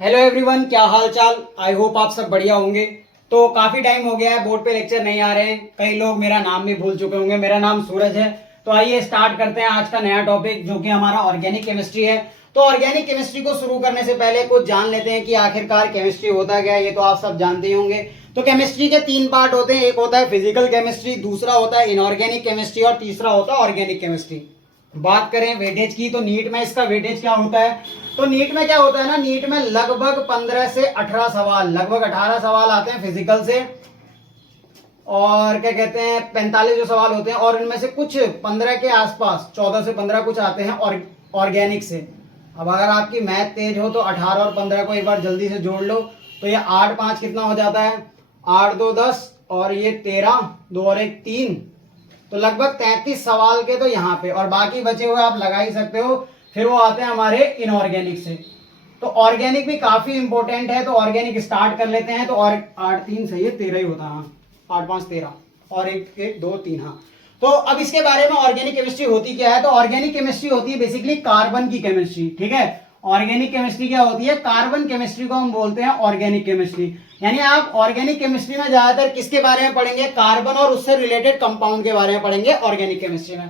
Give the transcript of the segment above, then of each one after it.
Hello everyone, क्या हाल चाल। I hope आप सब बढ़िया होंगे। तो काफ़ी टाइम हो गया है बोर्ड पे लेक्चर नहीं आ रहे हैं। कई लोग मेरा नाम भी भूल चुके होंगे। मेरा नाम सूरज है। तो आइए स्टार्ट करते हैं आज का नया टॉपिक, जो कि हमारा ऑर्गेनिक केमिस्ट्री है। तो ऑर्गेनिक केमिस्ट्री को शुरू करने से पहले कुछ जान लेते हैं कि आखिरकार केमिस्ट्री होता क्या है। ये तो आप सब जानते ही होंगे। तो केमिस्ट्री के 3 पार्ट होते हैं। एक होता है फिजिकल केमिस्ट्री, दूसरा होता है इनऑर्गेनिक केमिस्ट्री और तीसरा होता है ऑर्गेनिक केमिस्ट्री। बात करें वेटेज की, तो नीट में इसका वेटेज क्या होता है। तो नीट में क्या होता है ना, नीट में लगभग 15 से 18 सवाल, लगभग 18 सवाल आते हैं फिजिकल से, और क्या कहते हैं 45 जो सवाल होते हैं, और इनमें से कुछ 15 के आसपास, 14 से 15 कुछ आते हैं ऑर्गेनिक से। अब अगर आपकी मैथ तेज हो तो 18 और 15 को एक बार जल्दी से जोड़ लो। तो ये 8 5 कितना हो जाता है, 8 2 10, और ये 13, 2 और 1 3, तो लगभग 33 सवाल के तो यहाँ पे, और बाकी बचे हुए आप लगा ही सकते हो। फिर वो आते हैं हमारे इनऑर्गेनिक से। तो ऑर्गेनिक भी काफी इंपॉर्टेंट है। तो ऑर्गेनिक स्टार्ट कर लेते हैं। तो और 8 3 सही है, 13 ही होता है। हाँ, 8 5 13 और 1 1 2 3। हाँ, तो अब इसके बारे में ऑर्गेनिक केमिस्ट्री होती क्या है। तो ऑर्गेनिक केमिस्ट्री होती है बेसिकली कार्बन की केमिस्ट्री। ठीक है, ऑर्गेनिक केमिस्ट्री क्या होती है, कार्बन केमिस्ट्री को हम बोलते हैं ऑर्गेनिक केमिस्ट्री। यानी आप ऑर्गेनिक केमिस्ट्री में ज्यादातर किसके बारे में पढ़ेंगे, कार्बन और उससे रिलेटेड कंपाउंड के बारे में पढ़ेंगे ऑर्गेनिक केमिस्ट्री में।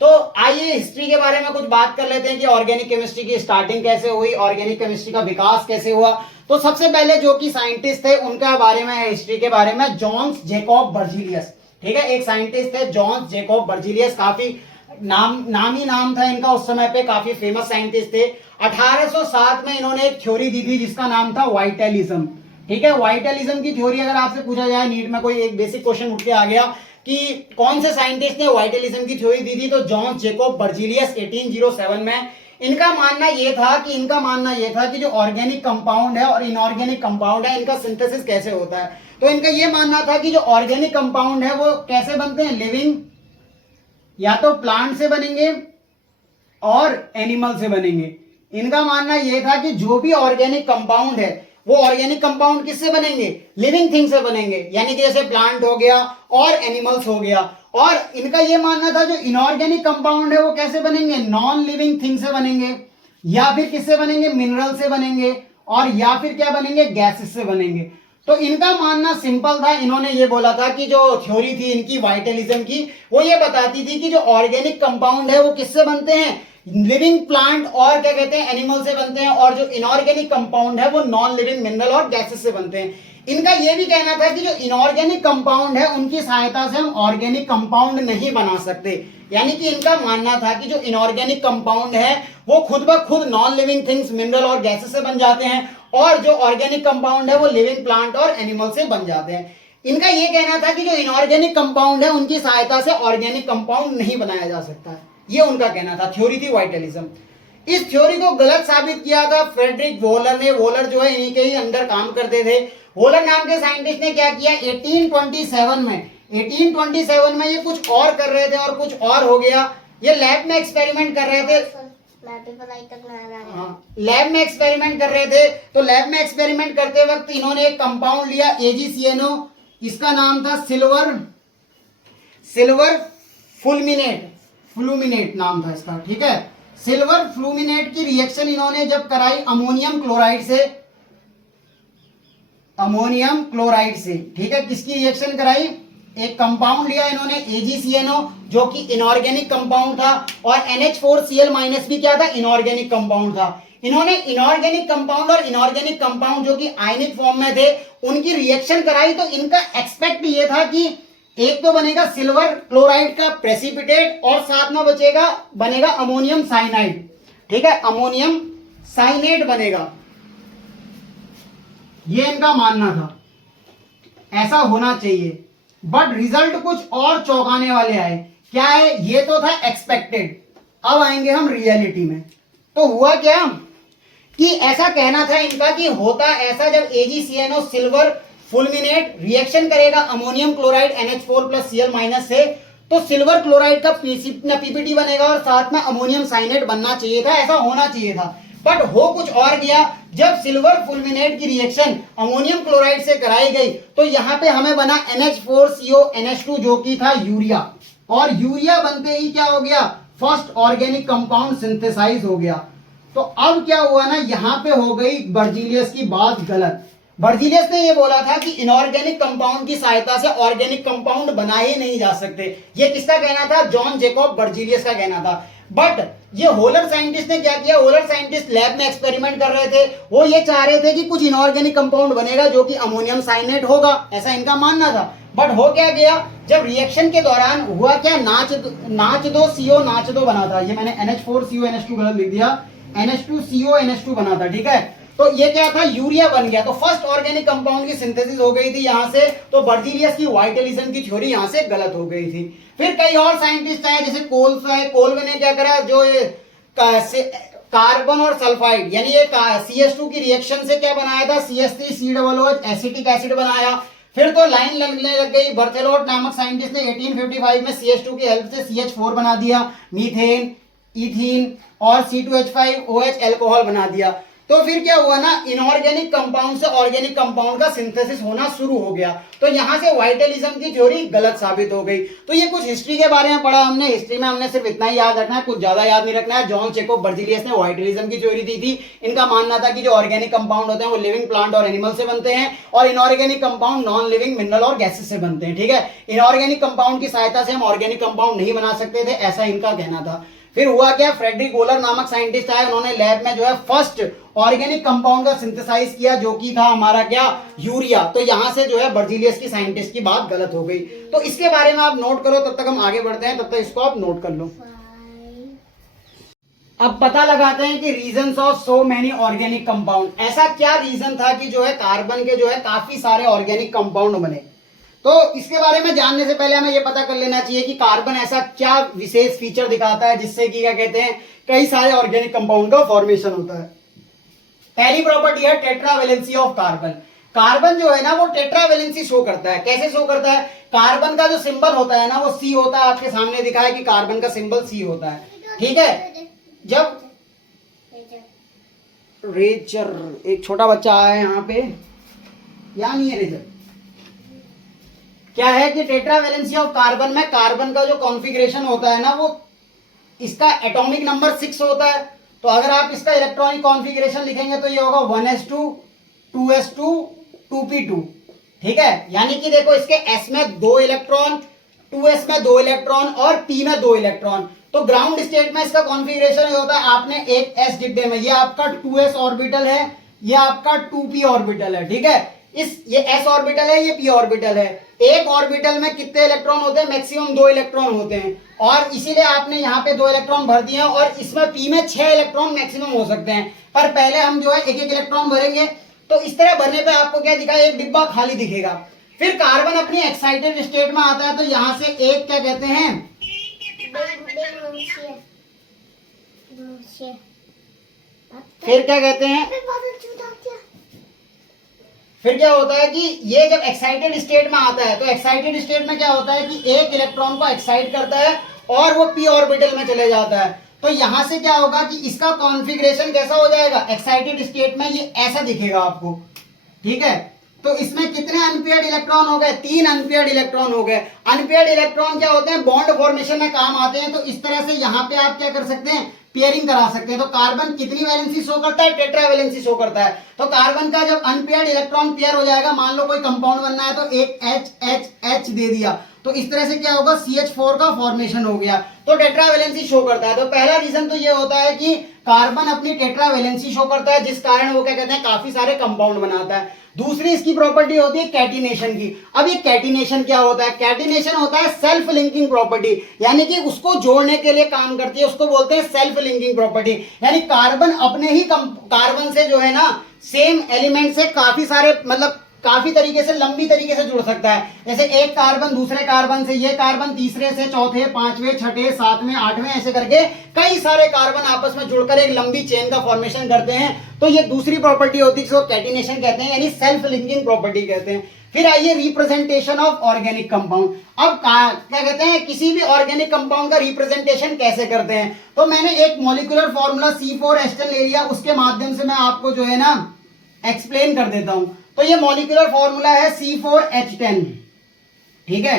तो आइए हिस्ट्री के बारे में कुछ बात कर लेते हैं कि ऑर्गेनिक केमिस्ट्री की स्टार्टिंग कैसे हुई, ऑर्गेनिक केमिस्ट्री का विकास कैसे हुआ। तो सबसे पहले जो कि साइंटिस्ट थे उनका बारे में, हिस्ट्री के बारे में, जॉन्स जैकब बर्जीलियस। ठीक है, एक साइंटिस्ट थे जॉन्स जैकब बर्जीलियस। काफी नामी नाम था इनका उस समय पे, काफी फेमस साइंटिस्ट थे। 1807 में इन्होंने एक थ्योरी दी थी जिसका नाम था वाइटलिज्म। ठीक है, वाइटलिज्म की थ्योरी अगर आपसे पूछा जाए, नीट में कोई एक बेसिक क्वेश्चन उठ के आ गया कि कौन से साइंटिस्ट ने वाइटलिज्म की थ्योरी दी थी, तो जॉन जैकब बर्जीलियस 1807 में। इनका मानना यह था कि जो ऑर्गेनिक कंपाउंड है और इनऑर्गेनिक कंपाउंड है, इनका सिंथेसिस कैसे होता है। तो इनका यह मानना था कि जो ऑर्गेनिक कंपाउंड है वो कैसे बनते हैं, लिविंग, या तो प्लांट से बनेंगे और एनिमल से बनेंगे। इनका मानना यह था कि जो भी ऑर्गेनिक कंपाउंड है वो ऑर्गेनिक कंपाउंड किससे बनेंगे, लिविंग थिंग से बनेंगे, यानी कि जैसे प्लांट हो गया और एनिमल्स हो गया। और इनका यह मानना था जो इनऑर्गेनिक कंपाउंड है वो कैसे बनेंगे, नॉन लिविंग थिंग से बनेंगे, या फिर किससे बनेंगे, मिनरल से बनेंगे, और या फिर क्या बनेंगे, गैसेस से बनेंगे। तो इनका मानना सिंपल था। इन्होंने ये बोला था कि जो थ्योरी थी इनकी वाइटलिज्म की, वो ये बताती थी कि जो ऑर्गेनिक कंपाउंड है वो किससे बनते हैं, लिविंग प्लांट और क्या कहते हैं, एनिमल से बनते हैं, और जो इनऑर्गेनिक कंपाउंड है वो नॉन लिविंग मिनरल और गैसेस से बनते हैं। इनका यह भी कहना था कि जो इनऑर्गेनिक कंपाउंड है उनकी सहायता से हम ऑर्गेनिक कंपाउंड नहीं बना सकते। यानी कि इनका मानना था कि जो इनऑर्गेनिक कंपाउंड है वो खुद ब खुद नॉन लिविंग थिंग्स, मिनरल और गैसेस से बन जाते हैं, और जो ऑर्गेनिक कंपाउंड है वो लिविंग प्लांट और एनिमल से बन जाते हैं। इनका यह कहना था कि जो इनऑर्गेनिक कंपाउंड है उनकी सहायता से ऑर्गेनिक कंपाउंड नहीं बनाया जा सकता है। ये उनका कहना था, थ्योरी थी वाइटलिज्म। इस थ्योरी को गलत साबित किया था फ्रेडरिक वोलर ने। वोलर जो है इन्हीं के ही अंडर काम करते थे। वोलर नाम के साइंटिस्ट ने क्या किया, 1827 में ये कुछ और कर रहे थे और कुछ और हो गया। ये लैब में एक्सपेरिमेंट कर रहे थे। लैब में एक्सपेरिमेंट कर रहे थे। तो लैब में एक्सपेरिमेंट करते वक्त इन्होंने एक कंपाउंड लिया AgCNO। इसका नाम था सिल्वर फ्लूमिनेट नाम था इसका। ठीक है, सिल्वर फ्लूमिनेट की रिएक्शन इन्होंने जब कराई अमोनियम क्लोराइड से, ठीक है, किसकी रिएक्शन कराई, एक कंपाउंड लिया इन्होंने AgCNO जो कि इनऑर्गेनिक कंपाउंड था, और NH4Cl- भी क्या था, इनऑर्गेनिक कंपाउंड था। इन्होंने इनऑर्गेनिक कंपाउंड और इनऑर्गेनिक कंपाउंड जो कि आयनिक फॉर्म में थे उनकी रिएक्शन कराई। तो इनका एक्सपेक्ट ये था कि एक तो बनेगा सिल्वर क्लोराइड का प्रेसिपिटेट, और साथ में बनेगा अमोनियम साइनाइड। ठीक है, अमोनियम साइनेट बनेगा, ये इनका मानना था, ऐसा होना चाहिए। बट रिजल्ट कुछ और चौंकाने वाले आए। क्या है, ये तो था एक्सपेक्टेड, अब आएंगे हम रियलिटी में। तो हुआ क्या कि ऐसा कहना था इनका कि होता ऐसा, जब AgCNO सिल्वर फुलमिनेट रिएक्शन करेगा अमोनियम क्लोराइड NH4+Cl- से, तो सिल्वर क्लोराइड का PPT बनेगा और साथ में अमोनियम साइनेट बनना चाहिए था, ऐसा होना चाहिए था। बट हो कुछ और गया। जब सिल्वर फुलमिनेट की रिएक्शन अमोनियम क्लोराइड से कराई गई तो यहां पे हमें बना NH4CONH2 जो कि था यूरिया, और यूरिया बनते ही क्या हो गया, फर्स्ट ऑर्गेनिक कंपाउंड सिंथेसाइज हो गया। तो अब क्या हुआ ना, यहां पे हो गई बर्जीलियस की बात गलत। बर्जीलियस ने ये बोला था कि इनऑर्गेनिक कंपाउंड की सहायता से ऑर्गेनिक कंपाउंड बनाए नहीं जा सकते। ये किसका कहना था? जॉन जेकब बर्जीलियस का कहना था। बट ये होलर साइंटिस्ट ने क्या किया, होलर साइंटिस्ट लैब में एक्सपेरिमेंट कर रहे थे, वो ये चाह रहे थे कि कुछ इनऑर्गेनिक कंपाउंड बनेगा जो कि अमोनियम साइनेट होगा, ऐसा इनका मानना था। बट हो क्या गया, जब रिएक्शन के दौरान हुआ क्या, नाच दो CO नाच दो बना था। ये मैंने NH4CO NH2 गलत लिख दिया, NH2CO NH2 बना था, ठीक है। तो ये क्या था, यूरिया बन गया। तो फर्स्ट ऑर्गेनिक कंपाउंड की सिंथेसिस हो गई थी यहां से। तो बर्जीलियस की वाइटलिज्म की थ्योरी यहां से गलत हो गई थी। फिर कई और साइंटिस्ट आए, जैसे कोल्स है। कोल्वे ने क्या करा, जो कार्बन और सल्फाइड यानी ये CH2 की रिएक्शन से क्या बनाया था, CH3COOH एसिटिक एसिड बनाया। फिर तो लाइन लगने लग गई। बर्थेलोट नामक साइंटिस्ट ने 1855 में CH2 की हेल्प से CH4 बना दिया, मीथेन, इथीन और C2H5OH एल्कोहल बना दिया। तो फिर क्या हुआ ना, इनऑर्गेनिक कंपाउंड से ऑर्गेनिक कंपाउंड का सिंथेसिस होना शुरू हो गया। तो यहां से वाइटलिज्म की थ्योरी गलत साबित हो गई। तो ये कुछ हिस्ट्री के बारे में पढ़ा हमने। हिस्ट्री में हमने सिर्फ इतना ही याद रखना है, कुछ ज्यादा याद नहीं रखना है। जॉन जेकब बर्जीलियस ने वाइटलिज्म की थ्योरी दी थी। इनका मानना था कि जो ऑर्गेनिक कंपाउंड होते हैं वो लिविंग प्लांट और एनिमल से बनते हैं, और inorganic compound non living mineral और गैसेस से बनते हैं, ठीक है। इनऑर्गेनिक कंपाउंड की सहायता से हम ऑर्गेनिक कंपाउंड नहीं बना सकते थे, ऐसा इनका कहना था। फिर हुआ क्या, फ्रेडरिक वोलर नामक साइंटिस्ट आए, उन्होंने लैब में जो है फर्स्ट ऑर्गेनिक कंपाउंड का सिंथेसाइज किया, जो कि था हमारा क्या, यूरिया। तो यहां से जो है बर्जीलियस की साइंटिस्ट की बात गलत हो गई। तो इसके बारे में आप नोट करो, तब तक हम आगे बढ़ते हैं, तब तक इसको आप नोट कर लो। अब पता लगाते हैं कि reasons of so many organic compound. ऐसा क्या रीजन था कि जो है कार्बन के जो है काफी सारे ऑर्गेनिक कंपाउंड बने। तो इसके बारे में जानने से पहले हमें यह पता कर लेना चाहिए कि कार्बन ऐसा क्या विशेष फीचर दिखाता है जिससे कि क्या कहते हैं, कई सारे ऑर्गेनिक कंपाउंड का फॉर्मेशन होता है। पहली प्रॉपर्टी है टेट्रावेलेंसी ऑफ कार्बन। कार्बन जो है ना वो टेट्रावेलेंसी शो करता है। कैसे शो करता है, कार्बन का जो सिंबल होता है ना वो C होता है। आपके सामने दिखा है कि कार्बन का सिंबल C होता है, ठीक है। जब रेजर, एक छोटा बच्चा आया है यहाँ पे, या नहीं है रेजर, क्या है कि टेट्रावेलेंसी ऑफ कार्बन में कार्बन का जो कॉन्फ़िगरेशन होता है ना वो इसका एटॉमिक नंबर 6 होता है। तो अगर आप इसका इलेक्ट्रॉनिक कॉन्फ़िगरेशन लिखेंगे तो ये होगा 1s2 2s2 2p2, ठीक है। यानी कि देखो इसके s में 2 इलेक्ट्रॉन, 2s में 2 इलेक्ट्रॉन और p में 2 इलेक्ट्रॉन। तो ग्राउंड स्टेट में इसका कॉन्फ़िगरेशन ये होता है, आपने एक s डिब्बे में, ये आपका 2s ऑर्बिटल है, ये आपका 2p ऑर्बिटल है, ठीक है। ये s ऑर्बिटल है, ये p ऑर्बिटल है। एक ऑर्बिटल में कितने इलेक्ट्रॉन होते हैं, मैक्सिमम 2 इलेक्ट्रॉन होते हैं, और इसीलिए आपने यहाँ पे 2 इलेक्ट्रॉन भर दिए हैं, और इसमें p में 6 इलेक्ट्रॉन मैक्सिमम हो सकते हैं। पर पहले हम जो है एक एक इलेक्ट्रॉन भरेंगे। तो इस तरह भरने पे आपको क्या दिखा, एक डिब्बा खाली दिखेगा। फिर कार्बन अपनी एक्साइटेड स्टेट में आता है, तो यहाँ से एक क्या कहते हैं, फिर क्या कहते हैं, फिर क्या होता है कि ये जब एक्साइटेड स्टेट में आता है, तो एक्साइटेड स्टेट में क्या होता है कि एक इलेक्ट्रॉन को एक्साइट करता है और वो p ऑर्बिटल में चले जाता है। तो यहां से क्या होगा कि इसका कॉन्फ़िगरेशन कैसा हो जाएगा, एक्साइटेड स्टेट में ये ऐसा दिखेगा आपको, ठीक है। तो इसमें कितने अनपेयर्ड इलेक्ट्रॉन हो गए, 3 अनपेयर्ड इलेक्ट्रॉन हो गए। अनपेयर्ड इलेक्ट्रॉन क्या होते हैं, बॉन्ड फॉर्मेशन में काम आते हैं। तो इस तरह से यहाँ पे आप क्या कर सकते हैं, पेयरिंग करा सकते हैं। तो कार्बन कितनी वैलेंसी शो करता है, टेट्रावैलेंसी शो करता है। तो कार्बन का जब अनपेयर्ड इलेक्ट्रॉन पेयर हो जाएगा, मान लो कोई कंपाउंड बनना है तो एक H दे दिया, तो इस तरह से क्या होगा, CH4 का फॉर्मेशन हो गया, तो टेट्रावैलेंसी शो करता है। तो पहला रीजन तो ये होता है कि कार्बन अपनी टेट्रावैलेंसी शो करता है, जिस कारण वो क्या कहते हैं, काफी सारे कंपाउंड बनाता है। दूसरी इसकी प्रॉपर्टी होती है कैटिनेशन की। अब ये कैटिनेशन क्या होता है, कैटिनेशन होता है सेल्फ लिंकिंग प्रॉपर्टी, यानी कि उसको जोड़ने के लिए काम करती है, उसको बोलते हैं सेल्फ लिंकिंग प्रॉपर्टी। यानी कार्बन अपने ही कार्बन से जो है ना, सेम एलिमेंट से काफी सारे, मतलब काफी तरीके से, लंबी तरीके से जुड़ सकता है। जैसे एक कार्बन दूसरे कार्बन से, ये कार्बन तीसरे से, चौथे, पांचवें, छठे, सातवें, आठवें, ऐसे करके कई सारे कार्बन आपस में जुड़कर एक लंबी चेन का फॉर्मेशन करते हैं। तो ये दूसरी प्रॉपर्टी होती है जिसको कैटिनेशन कहते हैं, यानी सेल्फ लिंकिंग प्रॉपर्टी कहते हैं। फिर आइए रिप्रेजेंटेशन ऑफ ऑर्गेनिक कंपाउंड। अब क्या कहते हैं, किसी भी ऑर्गेनिक कंपाउंड का रिप्रेजेंटेशन कैसे करते हैं। तो मैंने एक मॉलिक्यूलर फॉर्मूला C4H10 ले लिया, उसके माध्यम से मैं आपको जो है ना एक्सप्लेन कर देता हूं। तो ये मॉलिक्यूलर फॉर्मूला है C4H10, ठीक है।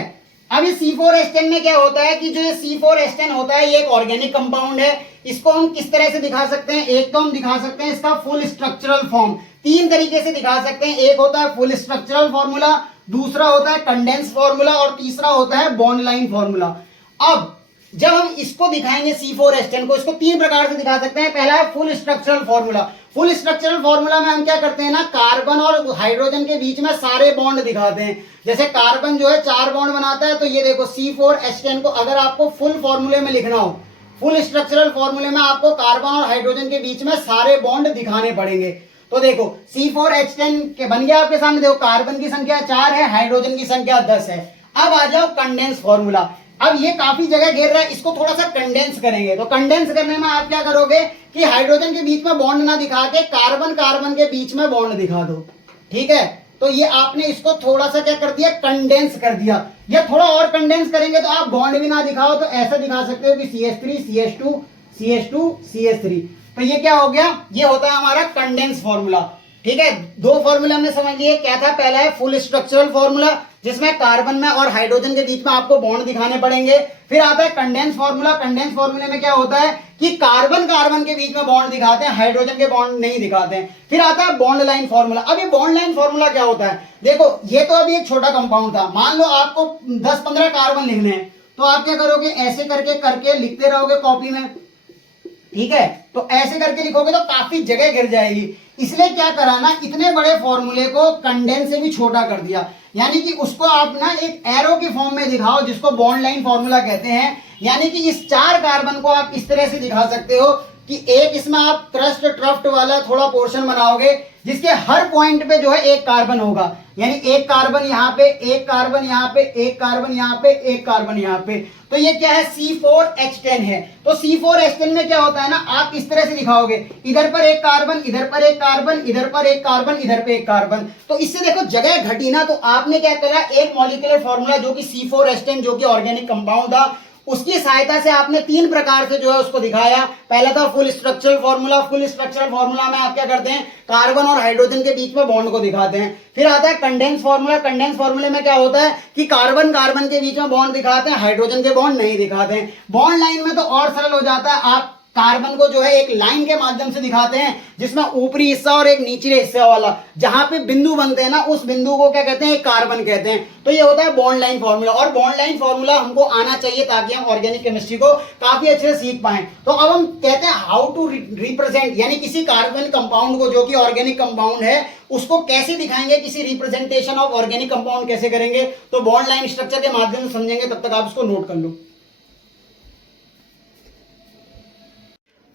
अब इस C4H10 में क्या होता है कि जो ये C4H10 होता है ये एक ऑर्गेनिक कंपाउंड है। इसको हम किस तरह से दिखा सकते हैं, एक तो हम दिखा सकते हैं इसका फुल स्ट्रक्चरल फॉर्म, तीन तरीके से दिखा सकते हैं। एक होता है फुल स्ट्रक्चरल फॉर्मूला, दूसरा होता है कंडेंस फॉर्मूला और तीसरा होता है बॉन्ड लाइन फॉर्मूला। अब जब हम इसको दिखाएंगे C4H10 को, इसको तीन प्रकार से दिखा सकते हैं। पहला है full structural formula. Full structural formula में हम क्या करते हैं ना, कार्बन और हाइड्रोजन के बीच में सारे बॉन्ड दिखाते हैं। जैसे कार्बन जो है 4 बॉन्ड बनाता है, तो ये देखो C4H10 को अगर आपको फुल फॉर्मूले में लिखना हो, फुल स्ट्रक्चरल फॉर्मूले में आपको कार्बन और हाइड्रोजन के बीच में सारे बॉन्ड दिखाने पड़ेंगे। तो देखो C4H10 के बन गया आपके सामने, देखो कार्बन की संख्या 4 है, हाइड्रोजन की संख्या 10 है। अब आ जाओ कंडेंस फॉर्मूला। अब ये काफी जगह घेर रहा है, इसको थोड़ा सा कंडेंस करेंगे। तो कंडेंस करने में आप क्या करोगे कि हाइड्रोजन के बीच में बॉन्ड ना दिखा के कार्बन कार्बन के बीच में बॉन्ड दिखा दो, ठीक है। तो ये आपने इसको थोड़ा सा क्या कर दिया, कंडेंस कर दिया। ये थोड़ा और कंडेंस करेंगे तो आप बॉन्ड भी ना दिखाओ तो ऐसा दिखा सकते हो कि CH3 CH2 CH2 CH3। तो ये क्या हो गया, ये होता है हमारा कंडेंस फॉर्मूला, ठीक है। दो फॉर्मूला हमने समझ लिए, क्या था, पहला है फुल स्ट्रक्चरल फॉर्मूला जिसमें कार्बन में और हाइड्रोजन के बीच में आपको बॉन्ड दिखाने पड़ेंगे। फिर आता है कंडेंस फॉर्मूला। कंडेंस फॉर्मूले में क्या होता है कि कार्बन कार्बन के बीच में बॉन्ड दिखाते हैं, हाइड्रोजन के बॉन्ड नहीं दिखाते हैं। फिर आता है बॉन्ड लाइन फॉर्मूला। अब ये बॉन्ड लाइन फॉर्मूला क्या होता है, देखो ये तो अभी एक छोटा कंपाउंड था, मान लो आपको 10-15 कार्बन लिखने हैं, तो आप क्या करोगे, ऐसे करके करके लिखते रहोगे कॉपी में, ठीक है। तो ऐसे करके लिखोगे तो काफी जगह गिर जाएगी, इसलिए क्या करा ना, इतने बड़े फॉर्मूले को कंडेंस से भी छोटा कर दिया। यानी कि उसको आप ना एक एरो के फॉर्म में दिखाओ जिसको बॉन्ड लाइन फॉर्मूला कहते हैं। यानी कि इस 4 कार्बन को आप इस तरह से दिखा सकते हो कि एक इसमें आप क्रस्ट ट्रफ्ट वाला थोड़ा पोर्शन बनाओगे जिसके हर पॉइंट पे जो है एक कार्बन होगा, यानी एक कार्बन यहाँ पे, एक कार्बन यहाँ पे, एक कार्बन यहाँ पे, एक कार्बन यहाँ पे। तो ये क्या है, C4H10 है। तो C4H10 में क्या होता है ना, आप इस तरह से दिखाओगे, इधर पर एक कार्बन, इधर पर एक कार्बन, इधर पर एक कार्बन, इधर पे एक कार्बन। तो इससे देखो जगह घटी ना, तो आपने क्या करा, एक मॉलिक्यूलर फॉर्मूला जो कि C4H10 जो कि ऑर्गेनिक कंपाउंड था, उसकी सहायता से आपने 3 प्रकार से जो है उसको दिखाया। पहला था full structural formula. Full structural formula में आप क्या करते हैं, कार्बन और हाइड्रोजन के बीच में बॉन्ड को दिखाते हैं। फिर आता है कंडेंस फॉर्मूला। कंडेंस फॉर्मूले में क्या होता है कि कार्बन कार्बन के बीच में बॉन्ड दिखाते हैं, हाइड्रोजन के बॉन्ड नहीं दिखाते हैं। बॉन्ड लाइन में तो और सरल हो जाता है, आप कार्बन को जो है एक लाइन के माध्यम से दिखाते हैं जिसमें ऊपरी हिस्सा और एक निचले हिस्सा वाला जहां पे बिंदु बनते हैं ना, उस बिंदु को क्या कहते हैं, एक कार्बन कहते हैं। तो ये होता है बॉन्ड लाइन फॉर्मूला, और बॉन्ड लाइन फॉर्मूला हमको आना चाहिए ताकि हम ऑर्गेनिक केमिस्ट्री को काफी अच्छे से सीख पाएं। तो अब हम कहते हैं हाउ टू रिप्रेजेंट, यानी किसी कार्बन कंपाउंड को जो कि ऑर्गेनिक कंपाउंड है उसको कैसे दिखाएंगे, किसी रिप्रेजेंटेशन ऑफ ऑर्गेनिक कंपाउंड कैसे करेंगे, तो बॉन्ड लाइन स्ट्रक्चर के माध्यम से समझेंगे। तब तक आप उसको नोट कर लो।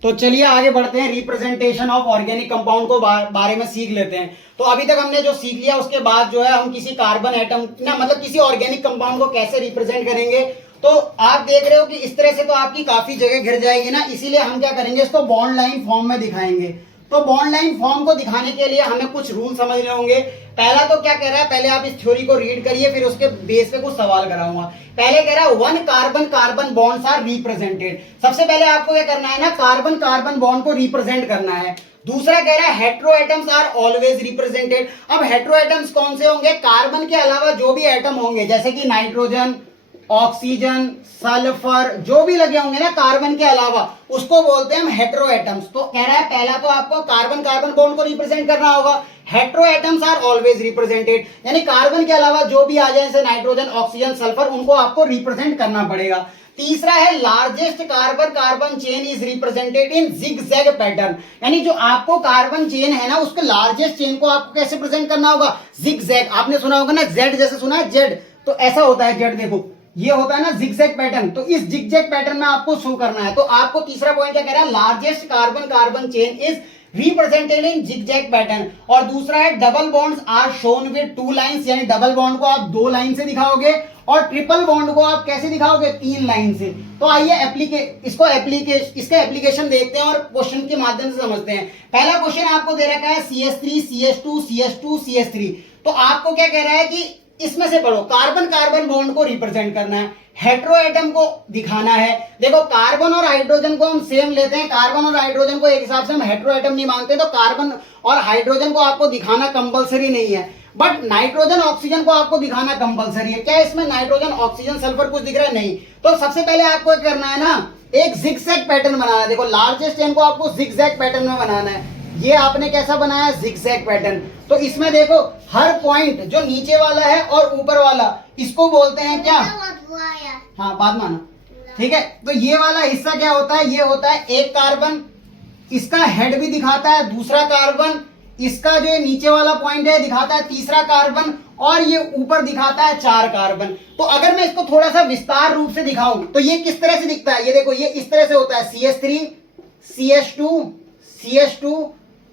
तो चलिए आगे बढ़ते हैं, रिप्रेजेंटेशन ऑफ ऑर्गेनिक कंपाउंड को बारे में सीख लेते हैं। तो अभी तक हमने जो सीख लिया उसके बाद जो है हम किसी कार्बन एटम ना, मतलब किसी ऑर्गेनिक कंपाउंड को कैसे रिप्रेजेंट करेंगे। तो आप देख रहे हो कि इस तरह से तो आपकी काफी जगह घिर जाएगी ना, इसीलिए हम क्या करेंगे, इसको बॉन्ड लाइन फॉर्म में दिखाएंगे। तो बॉन्ड लाइन फॉर्म को दिखाने के लिए हमें कुछ रूल समझने होंगे। पहला तो क्या कह रहा है, पहले आप इस थ्योरी को रीड करिए, फिर उसके बेस पे कुछ सवाल कराऊंगा। पहले कह रहा है 1 carbon carbon bonds are represented. सबसे पहले आपको क्या करना है ना, कार्बन कार्बन बॉन्ड को रिप्रेजेंट करना है। दूसरा कह रहा है hetero atoms are always represented. अब हेटेरो एटम्स कौन से होंगे, कार्बन के अलावा जो भी एटम होंगे, जैसे कि नाइट्रोजन, ऑक्सीजन, सल्फर, जो भी लगे होंगे ना कार्बन के अलावा, उसको बोलते हैं हम हेटेरो एटम्स। तो कह रहा है पहला तो आपको कार्बन कार्बन बॉन्ड को रिप्रेजेंट करना होगा। Hetero atoms are always represented, यानी कार्बन के अलावा जो भी आ जाए जैसे नाइट्रोजन, ऑक्सीजन, सल्फर, उनको आपको रिप्रेजेंट करना पड़ेगा। तीसरा है largest carbon carbon chain is represented in zigzag pattern, यानी जो आपको कार्बन चेन है ना उसके लार्जेस्ट चेन को आपको कैसे प्रेजेंट करना होगा, जिगजैग। आपने सुना होगा ना जेड, जैसे सुना है जेड, तो ऐसा होता है जेड, देखो ये होता है ना जिगजैग पैटर्न। तो इस जिगजैग पैटर्न में आपको शो करना है। तो आपको तीसरा पॉइंट क्या कह रहा है, largest carbon carbon chain is represented in zigzag pattern. और दूसरा है double bonds are shown with 2 lines, यानी डबल बॉन्ड को आप 2 लाइन से दिखाओगे, और ट्रिपल बॉन्ड को आप कैसे दिखाओगे, 3 लाइन से। तो आइए इसका एप्लीकेशन देखते हैं और क्वेश्चन के माध्यम से समझते हैं। पहला क्वेश्चन आपको दे रखा है CH3 CH2 CH2 CH3। तो आपको क्या कह रहा है कि इसमें से पढ़ो, कार्बन कार्बन बॉन्ड को रिप्रेजेंट करना है, हेटेरो एटम को दिखाना है। देखो कार्बन और हाइड्रोजन को हम सेम लेते हैं, कार्बन और हाइड्रोजन को एक हिसाब से हम हेटेरो एटम नहीं मानते, तो कार्बन और हाइड्रोजन को आपको दिखाना कंपलसरी नहीं है। बट नाइट्रोजन ऑक्सीजन को आपको दिखाना कंपलसरी है। क्या इसमें नाइट्रोजन ऑक्सीजन सल्फर कुछ दिख रहा है? नहीं। तो सबसे पहले आपको क्या करना है ना, एक जिगजैग पैटर्न बनाना है। देखो लार्जेस्ट चेन को आपको जिगजैग पैटर्न में बनाना है। ये आपने कैसा बनाया? Zigzag pattern. तो इसमें देखो हर पॉइंट जो नीचे वाला है और ऊपर वाला, इसको बोलते हैं क्या? हाँ बात मानो, ठीक है। तो ये वाला हिस्सा क्या होता है? ये होता है एक कार्बन, इसका हेड भी दिखाता है दूसरा कार्बन, इसका जो नीचे वाला पॉइंट है दिखाता है तीसरा कार्बन, और ये ऊपर दिखाता है 4 कार्बन। तो अगर मैं इसको थोड़ा सा विस्तार रूप से दिखाऊं तो ये किस तरह से दिखता है? ये देखो, ये इस तरह से होता है CH3 CH2 CH2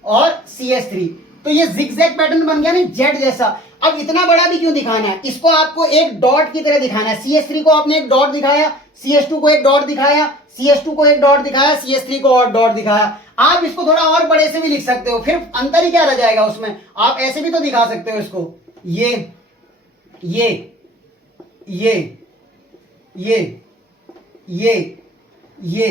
और CH3। तो ये जिगजैग पैटर्न बन गया ना, जेड जैसा। अब इतना बड़ा भी क्यों दिखाना है? इसको आपको एक डॉट की तरह दिखाना है। CH3 को आपने एक डॉट दिखाया, CH2 को एक डॉट दिखाया, CH2 को एक डॉट दिखाया, CH3 को और डॉट दिखाया। आप इसको थोड़ा और बड़े से भी लिख सकते हो, फिर अंतर ही क्या रह जाएगा उसमें? आप ऐसे भी तो दिखा सकते हो इसको, ये ये ये ये ये ये,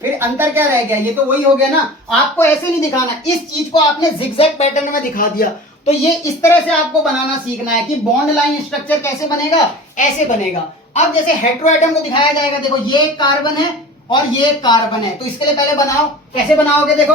फिर अंतर क्या रह गया? ये तो वही हो गया ना। आपको ऐसे नहीं दिखाना, इस चीज को आपने जिगजैग पैटर्न में दिखा दिया। तो ये इस तरह से आपको बनाना सीखना है कि बॉन्ड लाइन स्ट्रक्चर कैसे बनेगा, ऐसे बनेगा। अब जैसे हेटेरोएटम को दिखाया जाएगा, देखो ये एक कार्बन है और ये एक कार्बन है, तो इसके लिए पहले बनाओ। कैसे बनाओगे? देखो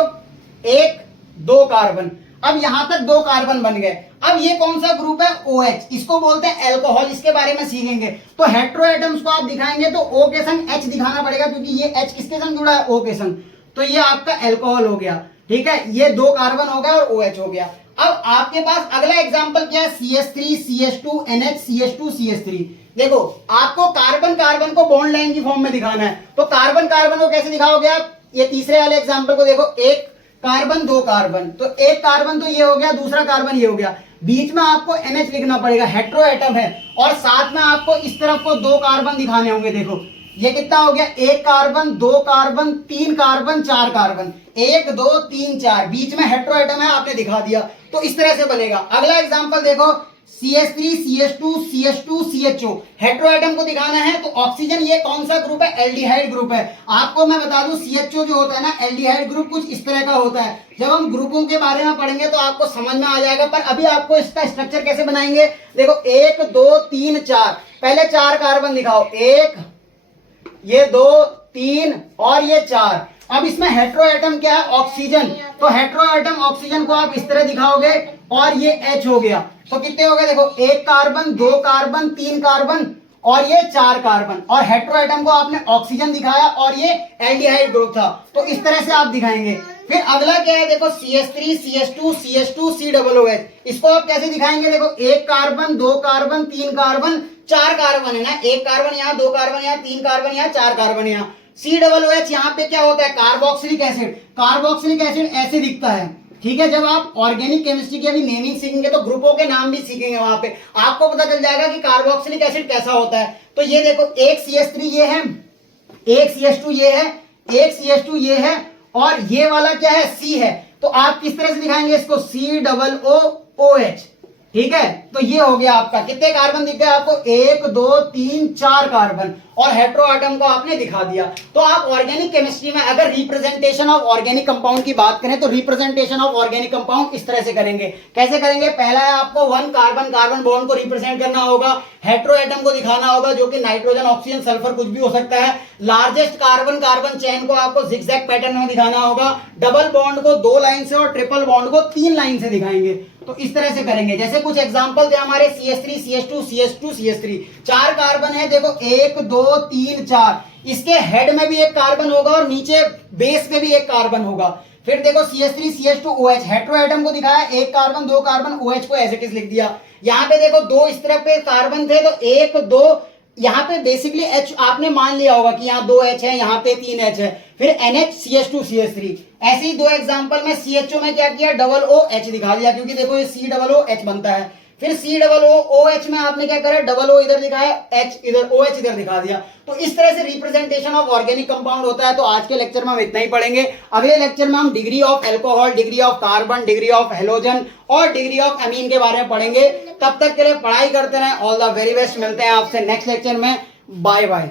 1 2 कार्बन, अब यहां तक 2 कार्बन बन गए। अब ये कौन सा ग्रुप है? OH, इसको बोलते हैं एल्कोहल। इसके बारे में सीखेंगे। तो हेटेरोएटम्स को आप दिखाएंगे तो O के संग H दिखाना पड़ेगा, क्योंकि ये H किसके संग जुड़ा है? O के संग। तो ये आपका एल्कोहल हो गया, ठीक है। ये 2 कार्बन हो गया और OH हो गया। अब आपके पास अगला एग्जाम्पल क्या है? CH3 CH2 NH CH2 CH3। देखो आपको कार्बन कार्बन को बॉन्ड लाइन की फॉर्म में दिखाना है, तो कार्बन कार्बन को कैसे दिखाओगे आप? ये तीसरे वाले एग्जाम्पल को देखो, 1 कार्बन 2 कार्बन, तो 1 कार्बन तो ये हो गया, दूसरा कार्बन ये हो गया, बीच में आपको NH लिखना पड़ेगा, हेटेरोएटम है, और साथ में आपको इस तरफ को 2 कार्बन दिखाने होंगे। देखो ये कितना हो गया? 1 कार्बन 2 कार्बन 3 कार्बन 4 कार्बन, 1 2 3 4, बीच में हेटेरोएटम है, आपने दिखा दिया। तो इस तरह से बनेगा। अगला एग्जांपल देखो, CH3 CH2 CH2 CHO, heteroatom को दिखाना है। तो ऑक्सीजन ये कौन सा ग्रुप है? एल्डिहाइड ग्रुप है। आपको मैं बता दूं CHO जो होता है ना, एल्डिहाइड ग्रुप कुछ इस तरह का होता है। जब हम ग्रुपों के बारे में पढ़ेंगे तो आपको समझ में आ जाएगा, पर अभी आपको इसका स्ट्रक्चर कैसे बनाएंगे? देखो 1 2 3 4, पहले 4 कार्बन दिखाओ, 1 ये 2 3 और ये 4। अब इसमें हेटेरोएटम क्या है? ऑक्सीजन। तो हेटेरोएटम ऑक्सीजन को आप इस तरह दिखाओगे, और ये H हो गया। तो कितने हो गए? देखो 1 कार्बन 2 कार्बन 3 कार्बन और ये 4 कार्बन, और हेटेरोएटम को आपने ऑक्सीजन दिखाया और ये एल्डिहाइड ग्रुप था। तो इस तरह से आप दिखाएंगे। फिर अगला क्या है? देखो CH3 CH2 CH2 COOH, इसको आप कैसे दिखाएंगे? देखो 1 कार्बन 2 कार्बन 3 कार्बन 4 कार्बन है ना, 1 कार्बन यहाँ, 2 कार्बन यहाँ, 3 कार्बन यहाँ, 4 कार्बन यहाँ। COOH यहाँ पे क्या होता है? Carboxylic acid. कार्बोक्सिलिक एसिड ऐसे दिखता है, ठीक है। जब आप ऑर्गेनिक केमिस्ट्री की अभी नेमिंग सीखेंगे तो ग्रुपों के नाम भी सीखेंगे, वहां पे आपको पता चल जाएगा कि कार्बोक्सिलिक एसिड कैसा होता है। तो ये देखो, एक CH3 ये है, एक CH2 ये है, एक CH2 ये है, और ये वाला क्या है? C है। तो आप किस तरह से दिखाएंगे इसको? COOH, ठीक है। तो ये हो गया आपका। कितने कार्बन दिख गए आपको? 1 2 3 4 कार्बन, और हेटेरोएटम को आपने दिखा दिया। तो आप ऑर्गेनिक केमिस्ट्री में अगर रिप्रेजेंटेशन ऑफ ऑर्गेनिक कंपाउंड की बात करें तो रिप्रेजेंटेशन ऑफ ऑर्गेनिक कंपाउंड इस तरह से करेंगे। कैसे करेंगे? पहला है आपको 1 कार्बन कार्बन बॉन्ड को रिप्रेजेंट करना होगा, हेटेरोएटम को दिखाना होगा जो कि नाइट्रोजन ऑक्सीजन सल्फर कुछ भी हो सकता है, लार्जेस्ट कार्बन कार्बन चेन को आपको जिगजैग पैटर्न में दिखाना होगा, डबल बॉन्ड को 2 लाइन से और ट्रिपल बॉन्ड को 3 लाइन से दिखाएंगे। तो इस तरह से करेंगे। जैसे कुछ एग्जांपल थे हमारे, CH3 CH2 CH2 CH3, 4 carbon है। देखो 1 2 3 4, इसके हेड में भी एक कार्बन होगा और नीचे बेस में भी एक कार्बन होगा। फिर देखो CH3 CH2 OH, हेटेरोएटम को दिखाया, 1 कार्बन 2 कार्बन, OH को एज इट इज लिख दिया। यहाँ पे देखो 2 इस तरफ पे कार्बन थे, तो 1 2, यहाँ पे बेसिकली H आपने मान लिया होगा कि यहाँ 2 H है, यहाँ पे 3 H है। फिर NH CH2 CH3, ऐसे ही 2 एग्जांपल में CHO में क्या किया? डबल OH दिखा दिया, क्योंकि देखो ये COOH बनता है। फिर COOH में आपने क्या करा? डबल O इधर दिखाया, H इधर, OH इधर दिखा दिया। तो इस तरह से रिप्रेजेंटेशन ऑफ ऑर्गेनिक कंपाउंड होता है। तो आज के लेक्चर में हम इतना ही पढ़ेंगे। अगले लेक्चर में हम degree of alcohol, degree of carbon, degree of halogen और डिग्री ऑफ अमीन के बारे में पढ़ेंगे। तब तक के लिए पढ़ाई करते रहें। All the very best. मिलते हैं आपसे नेक्स्ट लेक्चर में। Bye bye.